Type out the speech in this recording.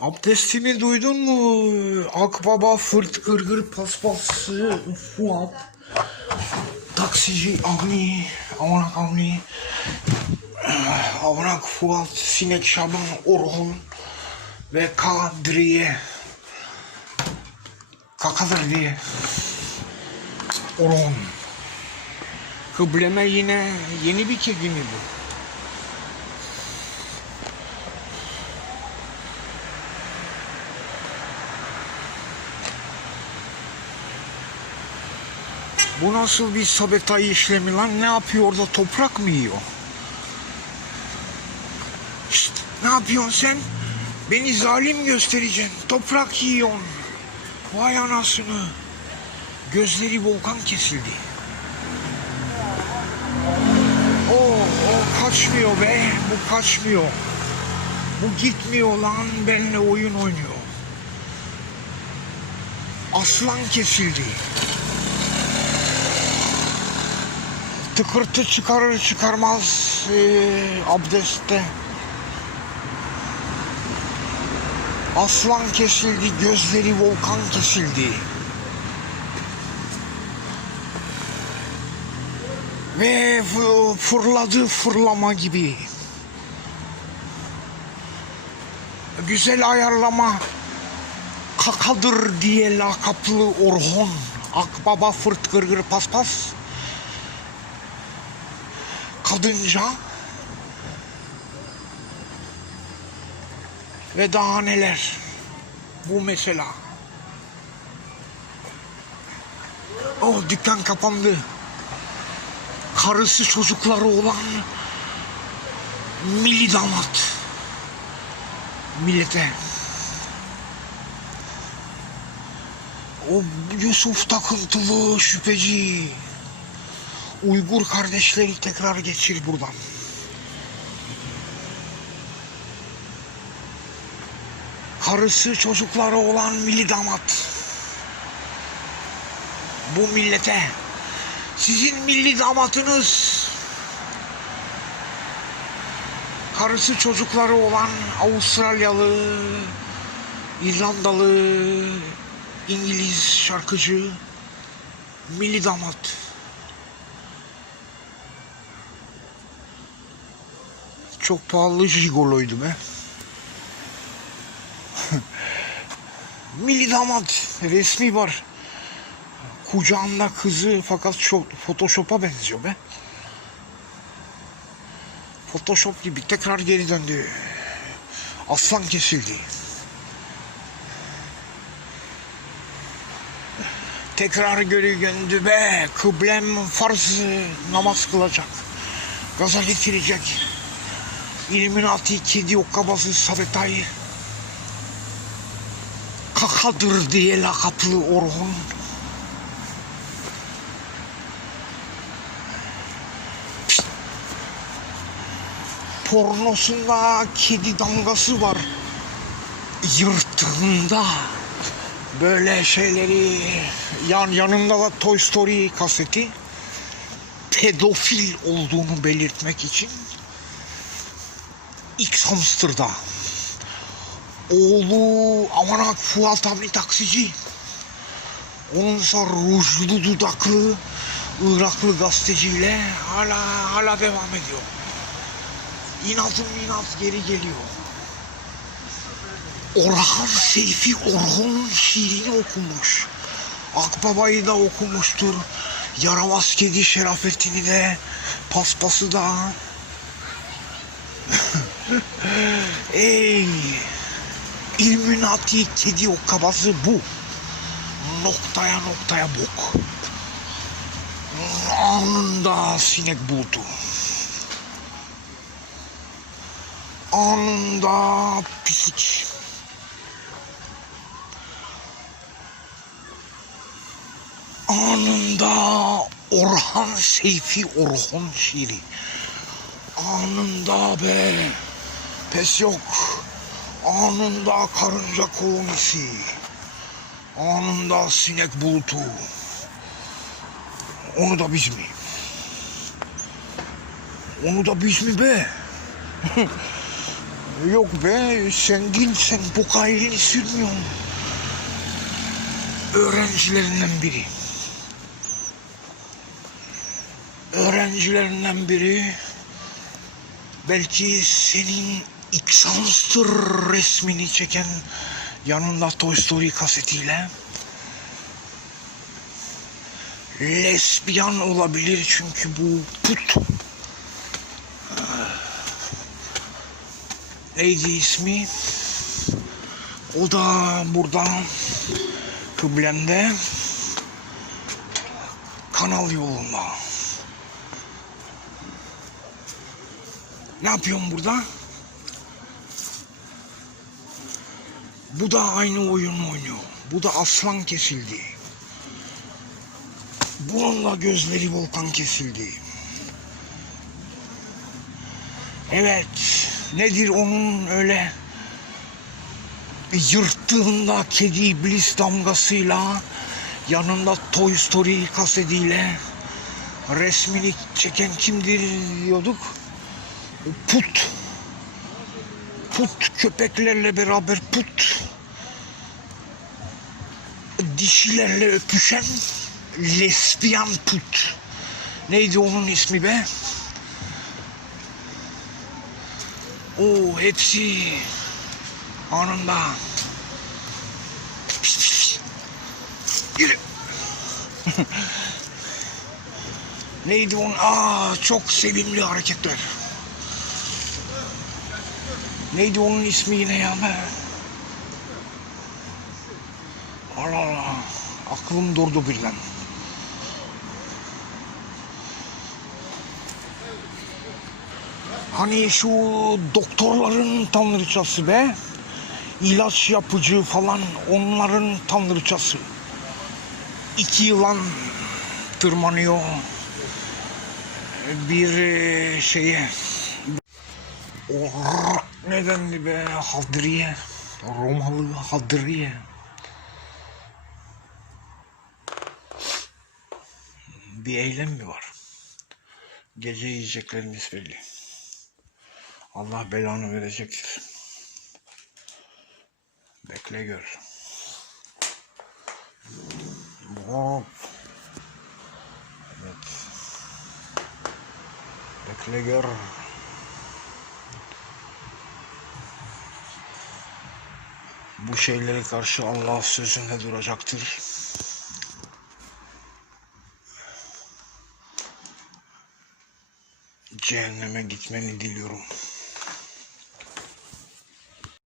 Abdestini duydun mu? Akbaba, fırt, gırgır, paspası, Fuat, taksici Avni, Avanak Avni, Avanak Fuat, Sinek Şaban, Orhun ve Kadriye. Kakadır diye. Orhun. Kıbleme yine yeni bir kegini bu. Bu nasıl bir sabetay işlemi lan? Ne yapıyor orada? Toprak mı yiyor? Şşt, ne yapıyorsun sen? Beni zalim göstereceksin. Toprak yiyorsun. Vay anasını. Gözleri volkan kesildi. O, o kaçmıyor be. Bu kaçmıyor. Bu gitmiyor lan. Benimle oyun oynuyor. Aslan kesildi. Tıkırtı çıkarır çıkarmaz eee, abdestte. Aslan kesildi, gözleri volkan kesildi. Ve fı- fırladı fırlama gibi. Güzel ayarlama kakadır diye lakaplı Orhon. Akbaba fırt gırgır paspas kadınca ve daha neler bu mesela. Oh dükkan kapandı. Karısı çocukları olan milli damat millete. O Yusuf takıntılı şüpheci. Uygur kardeşleri tekrar geçir buradan. Karısı çocukları olan milli damat. Bu millete sizin milli damatınız karısı çocukları olan Avustralyalı, İrlandalı, İngiliz şarkıcı milli damat. Çok pahalı jigoloydu be. Milli damat resmi var. Kucağında kızı fakat çok Photoshop'a benziyor be. Photoshop gibi tekrar geri döndü. Aslan kesildi. Tekrar geri döndü be. Kıblem farz namaz kılacak. Gaza getirecek. İlluminati kedi okkabası Sabetay Kakadır diye lakaplı Orhun! Pornosunda kedi damgası var. Yırtığında Böyle şeyleri yan yanında da Toy Story kaseti pedofil olduğunu belirtmek için X Hamster'da. Oğlu Amanak Fuat Avni taksici. Onunsa rujlu dudaklı Iraklı gazeteciyle hala hala devam ediyor. İnatın inat geri geliyor. Orhan Seyfi Orhun şiirini okumuş. Akbaba'yı da okumuştur. Yaramaz kedi Şerafettin'i de paspası da Ey! İlluminati kedi okkabası bu. Noktaya noktaya bok. Anında sinek buldu. Anında pislik. Anında Orhan Seyfi Orhon şiiri. Anında be. Pes yok. Anında karınca kolonisi. Anında sinek bulutu. Onu da biz mi? Onu da biz mi be? Yok be sen sen bu kailini sürmüyorsun. Öğrencilerinden biri. Öğrencilerinden biri belki senin iksanstır resmini çeken yanında Toy Story kasetiyle lesbiyan olabilir çünkü bu put neydi ismi? O da burada kıblemde kanal yolunda. Ne yapıyorsun burada? Bu da aynı oyunu oynuyor. Bu da aslan kesildi. Bunun da gözleri volkan kesildi. Evet. Nedir onun öyle yırttığında kedi iblis damgasıyla yanında Toy Story kasetiyle resmini çeken kimdir diyorduk. Put. Put köpeklerle beraber put. Dişilerle öpüşen lesbiyan put. Neydi onun ismi be? O hepsi anında. Pişt, pişt. Yürü. Neydi onun? Aa çok sevimli hareketler. Neydi onun ismi yine ya be? Allah Allah. Aklım durdu birden. Hani şu doktorların tanrıçası be. ilaç yapıcı falan onların tanrıçası. İki yılan tırmanıyor bir e, şeye. Oh, nedendi be Hadriye. Romalı Hadriye. Bir eylem mi var? Gece yiyeceklerimiz belli. Allah belanı verecektir. Bekle gör. Hop. Evet. Bekle gör. Bu şeylere karşı Allah sözünde duracaktır. Cehenneme gitmeni diliyorum.